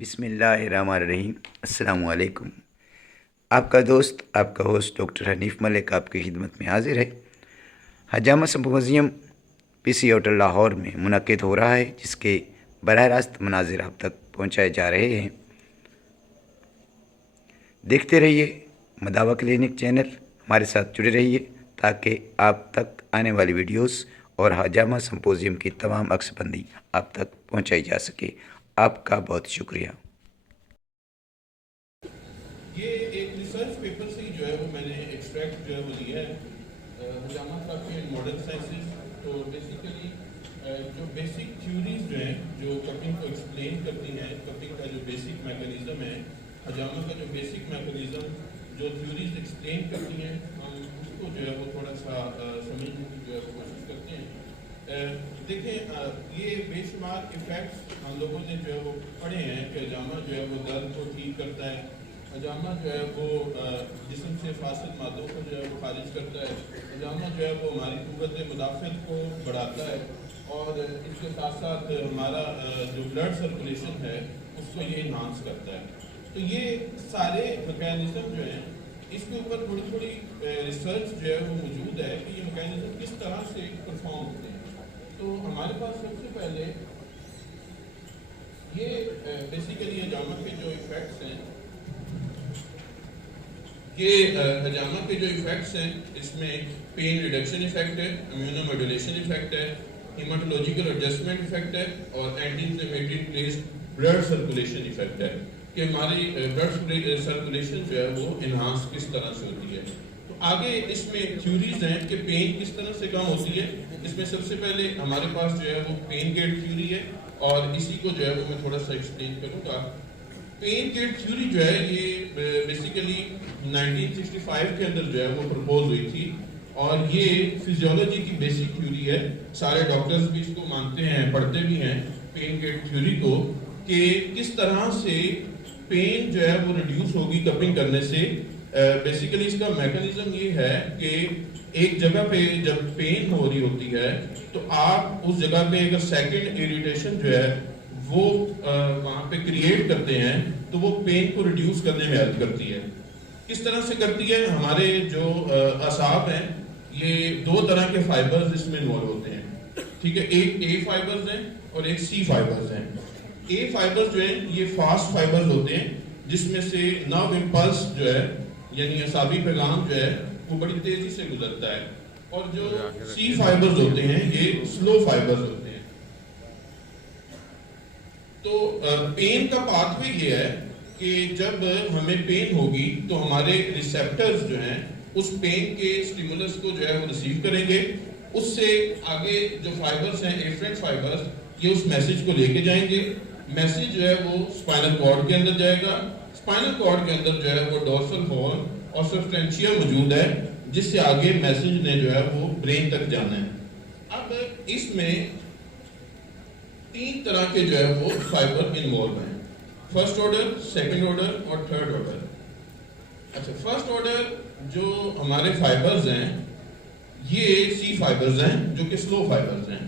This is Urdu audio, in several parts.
بسم اللہ الرحمن الرحیم۔ السلام علیکم۔ آپ کا دوست، آپ کا ہوسٹ ڈاکٹر حنیف ملک آپ کی خدمت میں حاضر ہے۔ حجامہ سمپوزیم پی سی ہوٹل لاہور میں منعقد ہو رہا ہے، جس کے براہ راست مناظر آپ تک پہنچائے جا رہے ہیں۔ دیکھتے رہیے مداوا کلینک چینل، ہمارے ساتھ جڑے رہیے تاکہ آپ تک آنے والی ویڈیوز اور حجامہ سمپوزیم کی تمام عکس بندی آپ تک پہنچائی جا سکے۔ آپ کا بہت شکریہ۔ یہ ایک ریسرچ پیپر سے ہی جو ہے وہ میں نے ایکسٹریکٹ جو ہے وہ لیا ہے، حجامہ تھراپی اینڈ ماڈرن سائنسز۔ تو بیسیکلی جو بیسک تھیوریز جو ہیں جو کپنگ کو ایکسپلین کرتی ہیں، کپنگ کا جو بیسک میکانزم ہے، حجامہ کا جو بیسک میکانزم جو تھیوریز ایکسپلین کرتی ہیں، ہم اس کو جو ہے وہ تھوڑا سا سمجھنے کی جو ہے وہ کوشش کرتے ہیں۔ دیکھیں، یہ بے شمار ایفیکٹس ہم لوگوں نے جو ہے وہ پڑھے ہیں کہ حجامہ جو ہے وہ درد کو ٹھیک کرتا ہے، حجامہ جو ہے وہ جسم سے فاسد مادوں کو جو ہے وہ خارج کرتا ہے، حجامہ جو ہے وہ ہماری قوت مدافعت کو بڑھاتا ہے، اور اس کے ساتھ ساتھ ہمارا جو بلڈ سرکولیشن ہے اس کو یہ انہانس کرتا ہے۔ تو یہ سارے میکینزم جو ہیں، اس کے اوپر تھوڑی تھوڑی ریسرچ جو ہے وہ موجود ہے کہ یہ میکینزم کس طرح سے پرفارم ہوتے ہیں۔ تو ہمارے پاس سب سے پہلے یہ بیسیکلی حجامہ کے جو ایفیکٹس ہیں، یہ حجامہ کے جو ایفیکٹس ہیں، اس میں پین ریڈکشن ایفیکٹ ہے، امیونو موڈولیشن ایفیکٹ ہے، ہیماٹولوجیکل ایڈجسٹمنٹ ایفیکٹ ہے، اور anti inflammatory increased blood circulation effect ہے کہ ہماری بلڈ سرکولیشن جو ہے وہ انہانس کس طرح سے ہوتی ہے۔ تو آگے اس میں تھیوریز ہیں کہ پین کس طرح سے کم ہوتی ہے۔ اس میں سب سے پہلے ہمارے پاس جو ہے وہ پین گیٹ تھیوری ہے، اور اسی کو جو ہے وہ میں تھوڑا سا ایکسپلین کروں گا۔ پین گیٹ تھیوری جو ہے یہ بیسیکلی 1965 کے اندر جو ہے وہ پرپوز ہوئی تھی، اور یہ فزیولوجی کی بیسک تھیوری ہے۔ سارے ڈاکٹرز بھی اس کو مانتے ہیں، پڑھتے بھی ہیں پین گیٹ تھیوری کو، کہ کس طرح سے پین جو ہے وہ ریڈیوس ہوگی کپنگ کرنے سے۔ بیسیکلی اس کا میکانزم یہ ہے کہ ایک جگہ پہ جب پین ہو رہی ہوتی ہے تو آپ اس جگہ پہ اگر سیکنڈ اریٹیشن جو ہے وہ وہاں پہ کریٹ کرتے ہیں تو وہ پین کو ریڈیوس کرنے میں ہیلپ کرتی ہے۔ کس طرح سے کرتی ہے؟ ہمارے جو اعصاب ہیں، یہ دو طرح کے فائبرز اس میں انوالو ہوتے ہیں، ٹھیک ہے؟ ایک اے فائبرز ہیں اور ایک سی فائبرز ہیں۔ اے فائبرز جو ہیں یہ فاسٹ فائبرز ہوتے ہیں، جس میں سے نرو امپلس جو ہے یعنی اعصابی پیغام جو ہے وہ بڑی تیزی سے گزرتا ہے، اور جو سی فائبرز ہوتے ہیں یہ سلو فائبرز ہوتے ہیں۔ تو پین کا پاتھ وے یہ ہے کہ جب ہمیں پین ہوگی تو ہمارے ریسیپٹرز جو ہیں اس پین کے سٹیمولس کو جو ہے وہ ریسیو کریں گے، اس سے آگے جو فائبرز ہیں ایفرنٹ فائبرز، یہ اس میسج کو لے کے جائیں گے۔ میسج جو ہے وہ اسپائنل کارڈ کے اندر جائے گا، اسپائنل کارڈ کے اندر جو ہے وہ ڈورسل ہارن اور سبسٹینشیا موجود ہے، جس سے آگے میسج نے جو ہے وہ برین تک جانا ہے۔ اب اس میں تین طرح کے جو ہے وہ فائبر انوالو ہیں، فرسٹ آرڈر، سیکنڈ آرڈر اور تھرڈ آرڈر۔ اچھا، فرسٹ آرڈر جو ہمارے فائبرز ہیں یہ سی فائبرز ہیں جو کہ سلو فائبرز ہیں۔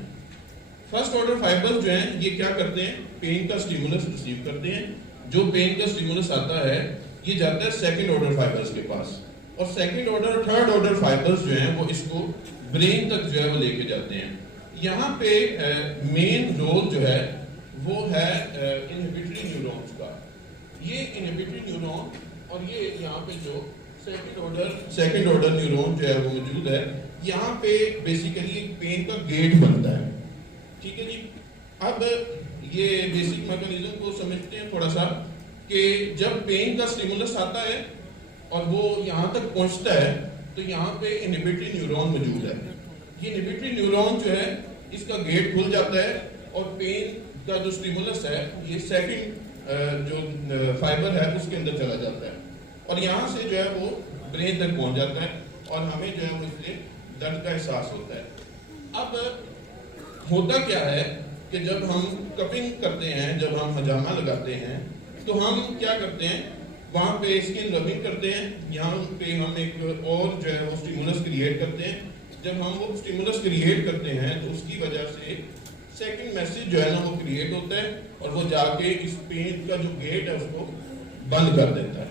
فرسٹ آرڈر فائبرز جو ہیں یہ کیا کرتے ہیں؟ پین کا سٹیمولس ریسیو کرتے ہیں، جو پین کا سٹیمولس آتا ہے یہ جاتا ہے سیکنڈ آرڈر فائبرز کے پاس، اور سیکنڈ آرڈر اور تھرڈ آرڈر فائبرز جو ہیں وہ اس کو برین تک جو ہے وہ لے کے جاتے ہیں۔ یہاں پہ مین رول جو ہے وہ ہے انہیبیٹری نیورونز کا۔ یہ انہیبیٹری نیورون اور یہ یہاں پہ جو سیکنڈ آرڈر نیورون جو ہے وہ موجود ہے، یہاں پہ بیسیکلی ایک پین کا گیٹ بنتا ہے، ٹھیک ہے جی؟ اب یہ بیسک میکانزم کو سمجھتے ہیں تھوڑا سا، کہ جب پین کا سٹیمولس آتا ہے اور وہ یہاں تک پہنچتا ہے تو یہاں پہ انہیبیٹری نیورون موجود ہے۔ یہ انہیبیٹری نیورون جو ہے اس کا گیٹ کھل جاتا ہے، اور پین کا جو سٹیمولس ہے یہ سیکنڈ جو فائبر ہے اس کے اندر چلا جاتا ہے، اور یہاں سے جو ہے وہ برین تک پہنچ جاتا ہے، اور ہمیں جو ہے وہ اس سے درد کا احساس ہوتا ہے۔ اب ہوتا کیا ہے کہ جب ہم کپنگ کرتے ہیں، جب ہم حجامہ لگاتے ہیں تو ہم کیا کرتے ہیں؟ وہاں پہ اسکن ربنگ کرتے ہیں، یہاں پہ ہم ایک اور جو ہے وہ سٹیمولس کریٹ کرتے ہیں۔ جب ہم وہ سٹیمولس کریٹ کرتے ہیں تو اس کی وجہ سے سیکنڈ میسج جو ہے نا وہ کریٹ ہوتا ہے اور وہ جا کے اس پین کا جو گیٹ ہے اس کو بند کر دیتا ہے.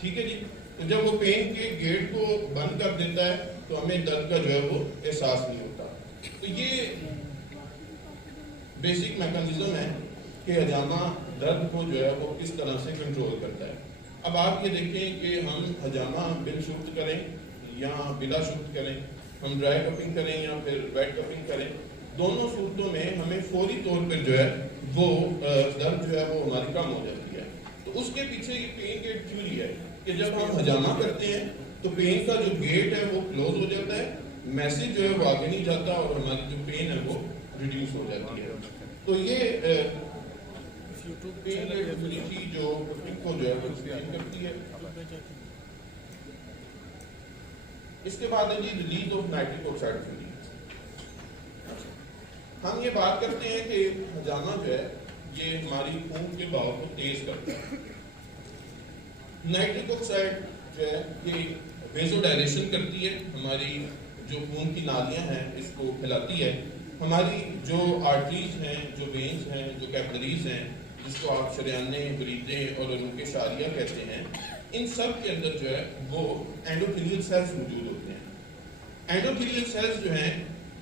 ٹھیک ہے جی. تو جب وہ پین کے گیٹ کو بند کر دیتا ہے تو ہمیں درد کا جو ہے وہ احساس نہیں ہوتا. تو یہ بیسک میکانزم ہے کہ حجامہ درد کو جو ہے وہ کس طرح سے کنٹرول کرتا ہے. اب آپ یہ دیکھیں کہ ہم حجامہ بل شفٹ کریں یا بلا شفٹ کریں, ہم ڈرائی کپنگ کریں یا پھر ویٹ کپنگ کریں, دونوں صورتوں میں ہمیں فوری طور پر جو ہے وہ درد جو ہے وہ ہماری کم ہو جاتی ہے. تو اس کے پیچھے یہ پین گیٹ تھیوری ہے کہ جب ہم حجامہ کرتے ہیں تو پین کا جو گیٹ ہے وہ کلوز ہو جاتا ہے, میسج جو ہے وہ آگے نہیں جاتا اور ہماری جو پین ہے وہ ریڈیوس ہو جاتی ہے. تو یہ پین گیٹ تھیوری تھی جو کپنگ کو جو ہے وہ ایکسپلین کرتی ہے. اس کے بعد ہے جی release of nitric oxide theory. ہم یہ بات کرتے ہیں کہ حجامہ جو ہے یہ ہماری خون کے بہاؤ کو تیز کرتا ہے. نائٹرک آکسائڈ جو ہے یہ ویزو ڈائلیشن کرتی ہے, ہماری جو خون کی نالیاں ہیں اس کو پھیلاتی ہے. ہماری جو آرٹریز ہیں, جو وینز ہیں, جو کیپلریز ہیں, جس کو آپ شریانیں, بریدیں اور عروق شعریہ کہتے ہیں, ان سب کے اندر جو ہے وہ اینڈوتھیلیل سیلز موجود ہوتے ہیں. اینڈوتھیلیل سیلز جو ہیں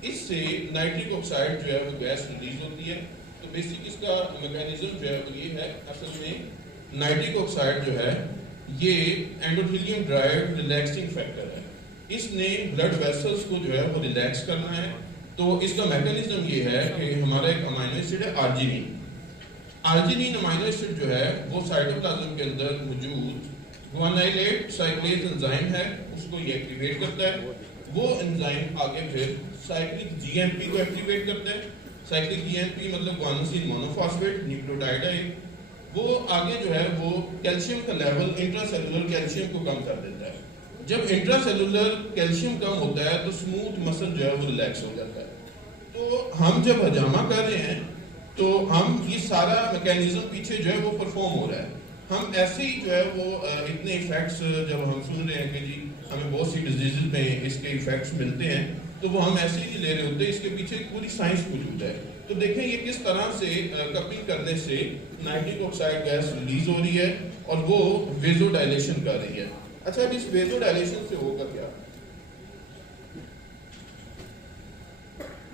اس سے نائٹرک آکسائڈ جو ہے وہ گیس ریلیز ہوتی ہے. تو بیسک اس کا میکانزم جو ہے وہ یہ ہے, اصل میں نائٹرک آکسائڈ جو ہے یہ اینڈوتھیلیم ڈرائیوڈ ریلیکسنگ فیکٹر ہے. اس نے بلڈ ویسلز کو جو ہے وہ ریلیکس کرنا ہے. تو اس کا میکانزم یہ ہے کہ ہمارا ایک امائنو ایسڈ ہے آرجینین. آرجینین امائنو ایسڈ جو ہے وہ سائٹوپلازم کے اندر موجود گوانائلیٹ سائکلیز انزائم ہے, اس کو یہ ایکٹیویٹ کرتا ہے. وہ انزائم آگے پھر سائکلک جی ایم پی کو ایکٹیویٹ کرتا ہے. سائکلک جی ایم پی مطلب گوانوسین مونوفاسفیٹ نیوکلیوٹائڈ ہے. وہ آگے جو ہے وہ کیلشیم کا لیول انٹرا سیلولر کیلشیم کو کم کر دیتا ہے. جب انٹرا سیلولر کیلشیم کم ہوتا ہے تو اسموتھ مسل جو ہے وہ ریلیکس ہو جاتا ہے. تو ہم جب حجامہ کر رہے ہیں تو ہم یہ سارا میکینزم پیچھے جو ہے وہ پرفارم ہو رہا ہے. ہم ایسے ہی جو ہے وہ اتنے ایفیکٹس جب ہم سن رہے ہیں کہ جی ہمیں بہت سی ڈیزیز میں اس کے ایفیکٹس ملتے ہیں تو وہ ہم ایسے ہی لے رہے ہوتے ہیں, اس کے پیچھے پوری سائنس موجود ہے. تو دیکھیں یہ کس طرح سے کپنگ کرنے سے نائٹرک آکسائڈ گیس ریلیز ہو رہی ہے اور وہ ویزو ڈائلیشن کر رہی ہے. اچھا اب اس ویزو ڈائلیشن سے ہوگا کیا؟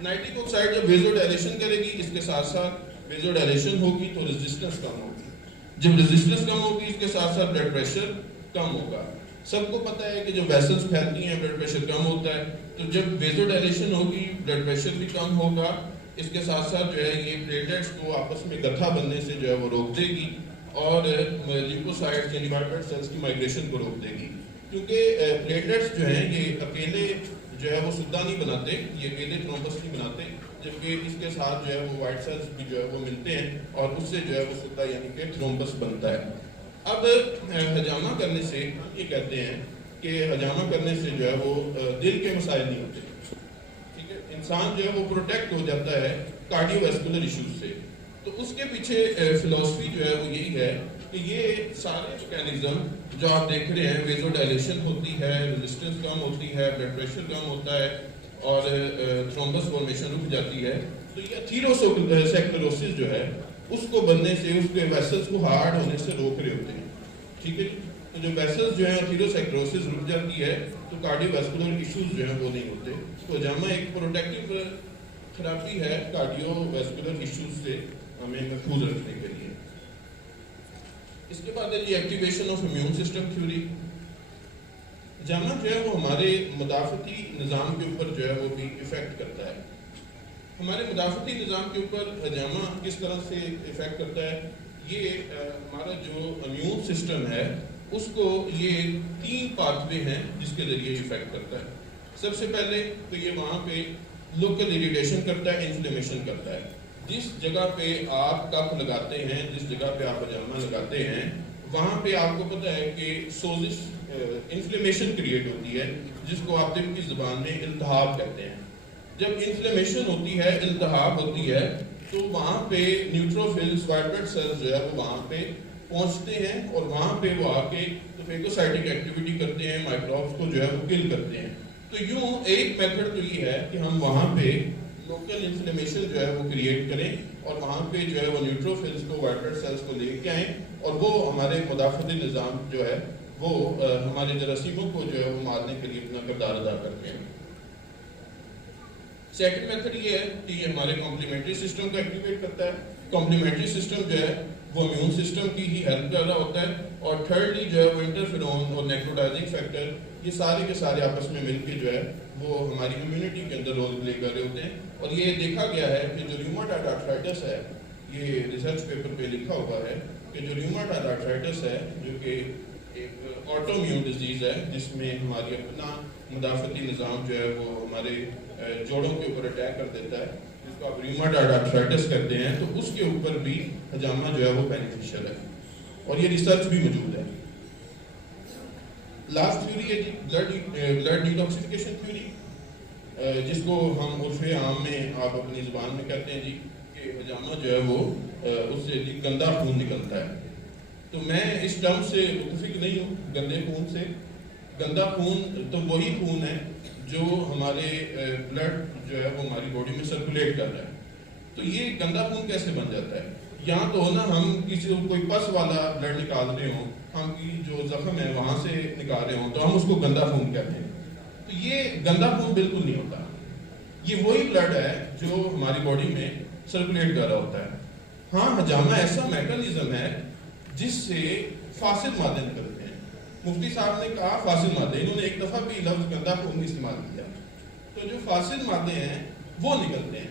نائٹرک آکسائڈ جب ویزو ڈائلیشن کرے گی, اس کے ساتھ ساتھ ویزو ڈائلیشن ہوگی تو ریزسٹنس کم ہوگی. جب ریزسٹنس کم ہوگی اس کے ساتھ ساتھ بلڈ پریشر کم ہوگا. سب کو پتا ہے کہ جب ویسلز پھیلتی ہیں بلڈ پریشر کم ہوتا ہے. تو جب ویزو ڈائلیشن ہوگی بلڈ پریشر بھی کم ہوگا. اس کے ساتھ ساتھ جو ہے یہ پلیٹلیٹس کو آپس میں گٹھا بننے سے جو ہے وہ روک دے گی اور لیوکوسائٹس یعنی وائٹ بلڈ سیلز کی مائگریشن کو روک دے گی. کیونکہ پلیٹلیٹس جو ہیں یہ اکیلے جو ہے وہ سدہ نہیں بناتے, یہ اکیلے تھرومبس نہیں بناتے, جبکہ اس کے ساتھ جو ہے وہ وائٹ سیلز بھی جو ہے وہ ملتے ہیں اور اس سے جو ہے وہ سدہ یعنی کہ تھرومبس بنتا ہے. اب حجامہ کرنے سے یہ کہتے ہیں کہ حجامہ کرنے سے جو ہے وہ دل کے مسائل نہیں ہوتے. ٹھیک ہے, انسان جو ہے وہ پروٹیکٹ ہو جاتا ہے کارڈیو ویسکولر ایشوز سے. تو اس کے پیچھے فلسفی جو ہے وہ یہی ہے کہ یہ سارے میکینزم جو آپ دیکھ رہے ہیں, ویزو ڈائلیشن ہوتی ہے, ریزسٹنس کم ہوتی ہے, بلڈ پریشر کم ہوتا ہے اور تھرومبس فارمیشن رک جاتی ہے. تو یہ ایتھیروسیکلروسس جو ہے اس کو بننے سے, اس کے ویسلز کو ہارڈ ہونے سے روک رہے ہوتے ہیں. ٹھیک ہے, تو جو ویسلز جو ہیں ایتھیروسیکلروسس رک جاتی ہے تو کارڈیو ویسکولر ایشوز جو ہیں وہ نہیں ہوتے. تو حجامہ ایک پروٹیکٹیو تھراپی ہے کارڈیو ویسکولر ایشوز سے ہمیں محفوظ رکھنے کے لیے. اس کے بعد ہے activation of immune system theory. حجامہ جو ہے وہ ہمارے مدافعتی نظام کے اوپر جو ہے وہ بھی افیکٹ کرتا ہے. ہمارے مدافعتی نظام کے اوپر حجامہ کس طرح سے افیکٹ کرتا ہے؟ یہ ہمارا جو امیون سسٹم ہے اس کو یہ 3 پاتھ وے ہیں جس کے ذریعے افیکٹ کرتا ہے. سب سے پہلے تو یہ وہاں پہ لوکل اریٹیشن کرتا ہے, انفلیمیشن کرتا ہے. جس جگہ پہ آپ کپ لگاتے ہیں, جس جگہ پہ آپ حجامہ لگاتے ہیں, وہاں پہ آپ کو پتہ ہے کہ سوزش انفلیمیشن کریٹ ہوتی ہے جس کو آپ طب کی زبان میں التہاب کہتے ہیں. جب انفلیمیشن ہوتی ہے, التہاب ہوتی ہے, تو وہاں پہ نیوٹروفلز وائٹ بلڈ سیلز جو ہے وہ وہاں پہ پہنچتے ہیں اور وہاں پہ وہ آ کے تو فیگوسائٹک ایکٹیویٹی کرتے ہیں, مائکروبس کو جو ہے وہ کل کرتے ہیں. تو یوں ایک میتھڈ تو یہ ہے کہ ہم وہاں پہ لوکل انفلیمیشن جو ہے وہ کریٹ کریں اور وہاں پہ جو ہے وہ نیوٹروفلس کو وائٹ بلڈ سیلس کو لے کے آئیں اور وہ ہمارے مدافعتی نظام جو ہے وہ ہمارے جراثیموں کو جو ہے وہ مارنے کے لیے اپنا کردار ادا کرتے ہیں. سیکنڈ میتھڈ یہ ہے کہ یہ ہمارے کمپلیمنٹری سسٹم کو ایکٹیویٹ کرتا ہے. کمپلیمنٹری سسٹم جو ہے وہ امیون سسٹم کی ہی ہیلپ کر رہا ہوتا ہے. اور تھرڈلی جو ہے وہ انٹرفیرون اور نیکروٹائزنگ فیکٹر یہ سارے کے سارے آپس میں مل کے جو ہے وہ ہماری امیونٹی کے اندر رول پلے کر رہے ہوتے ہیں. اور یہ دیکھا گیا ہے کہ جو ریوماٹائڈ آرتھرائٹس ہے, یہ ریسرچ پیپر پہ لکھا ہوا ہے کہ جو ریوماٹائڈ آرتھرائٹس ہے جو کہ ایک آٹو امیون ڈیزیز ہے جس میں ہماری اپنا مدافعتی نظام جو ہے وہ ہمارے جوڑوں کے اوپر اٹیک کر دیتا ہے, جس کو آپ ریوماٹائڈ آرتھرائٹس کہتے ہیں, تو اس کے اوپر بھی حجامہ جو ہے وہ بینیفیشل ہے اور یہ ریسرچ بھی موجود ہے. لاسٹ تھیوری ہے جی بلڈ ڈیٹاکسیفیکیشن تھیوری, جس کو ہم عرف عام میں آپ اپنی زبان میں کہتے ہیں جی کہ حجامہ جو ہے وہ اس سے گندا خون نکلتا ہے. تو میں اس ٹرم سے متفق نہیں ہوں. گندے خون سے, گندا خون تو وہی خون ہے جو ہمارے بلڈ جو ہے وہ ہماری باڈی میں سرکولیٹ کر رہا ہے. تو یہ گندا خون کیسے بن جاتا ہے؟ یہاں تو نا ہم کسی کوئی پس والا بلڈ نکال رہے ہوں, ہم کی جو زخم ہے وہاں سے نکال رہے ہوں, تو ہم اس کو گندا خون کہتے ہیں. تو یہ گندا خون بالکل نہیں ہوتا. یہ وہی بلڈ ہے جو ہماری باڈی میں سرکولیٹ کر رہا ہوتا ہے. ہاں, حجامہ ایسا میکانزم ہے جس سے فاسد مادے نکلتے ہیں. مفتی صاحب نے کہا فاسد مادے, انہوں نے ایک دفعہ بھی لفظ گندا خون استعمال کیا. تو جو فاسد مادے ہیں وہ نکلتے ہیں.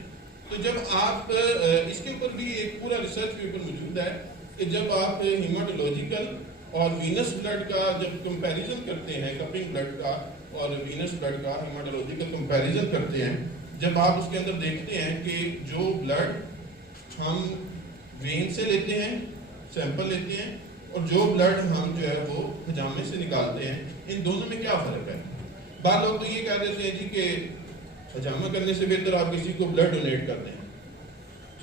تو جب آپ اس کے اوپر بھی ایک پورا ریسرچ پیپر موجود ہے کہ جب آپ ہیماٹولوجیکل اور وینس بلڈ کا جب کمپیریزن کرتے ہیں, کپنگ بلڈ کا اور وینس بلڈ کا ہیماٹولوجیکل کمپیریزن کرتے ہیں, جب آپ اس کے اندر دیکھتے ہیں کہ جو بلڈ ہم وین سے لیتے ہیں, سیمپل لیتے ہیں, اور جو بلڈ ہم جو ہے وہ حجامے سے نکالتے ہیں, ان دونوں میں کیا فرق ہے؟ بعض لوگ تو یہ کہہ دیتے ہیں جی کہ حجامہ کرنے سے بہتر آپ کسی کو بلڈ ڈونیٹ کر دیں.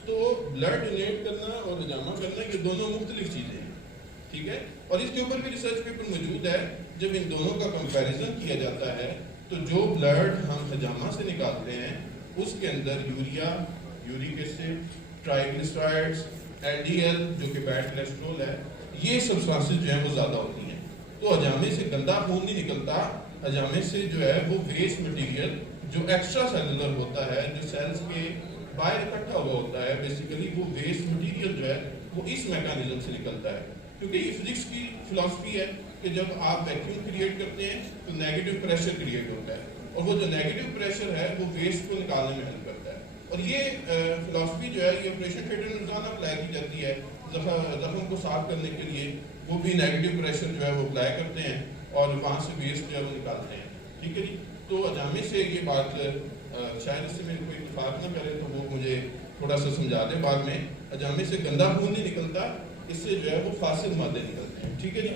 تو بلڈ ڈونیٹ کرنا اور حجامہ کرنا یہ دونوں مختلف چیزیں ہیں, ٹھیک ہے. اور اس کے اوپر بھی ریسرچ پیپر موجود ہے. جب ان دونوں کا کمپیریزن کیا جاتا ہے تو جو بلڈ ہم حجامہ سے نکالتے ہیں اس کے اندر urea, uric acid, triglycerides, L D L جو کہ بیڈ کولیسٹرول ہے, یہ سبسٹانسز جو ہیں وہ زیادہ ہوتی ہیں. تو حجامے سے گندا خون نہیں نکلتا. حجامے سے جو ہے وہ ویسٹ مٹیریل جو ایکسٹرا سیلولر ہوتا ہے, جو سیلز کے باہر اکٹھا ہوا ہوتا ہے, بیسیکلی وہ ویسٹ مٹیریل جو ہے وہ اس میکانزم سے نکلتا ہے. کیونکہ یہ فزکس کی فلاسفی ہے کہ جب آپ ویکیوم کریٹ کرتے ہیں تو نیگیٹو پریشر کریٹ ہوتا ہے, اور وہ جو نیگیٹو پریشر ہے وہ ویسٹ کو نکالنے میں ہیلپ کرتا ہے. اور یہ فلاسفی جو ہے یہ آپریشن تھیٹر میں روزانہ اپلائی کی جاتی ہے زخم کو صاف کرنے کے لیے. وہ بھی نیگیٹو پریشر جو ہے وہ اپلائی کرتے ہیں اور وہاں سے ویسٹ جو ہے وہ نکالتے ہیں, ٹھیک ہے جی. تو حجامے سے یہ بات شاید اس سے میرے کوئی اتفاق نہ کرے تو وہ مجھے تھوڑا سا سمجھا دیں بعد میں. حجامے سے گندا خون نہیں نکلتا, اس سے جو ہے وہ فاسد مادے نکلتے ہیں, ٹھیک ہے جی.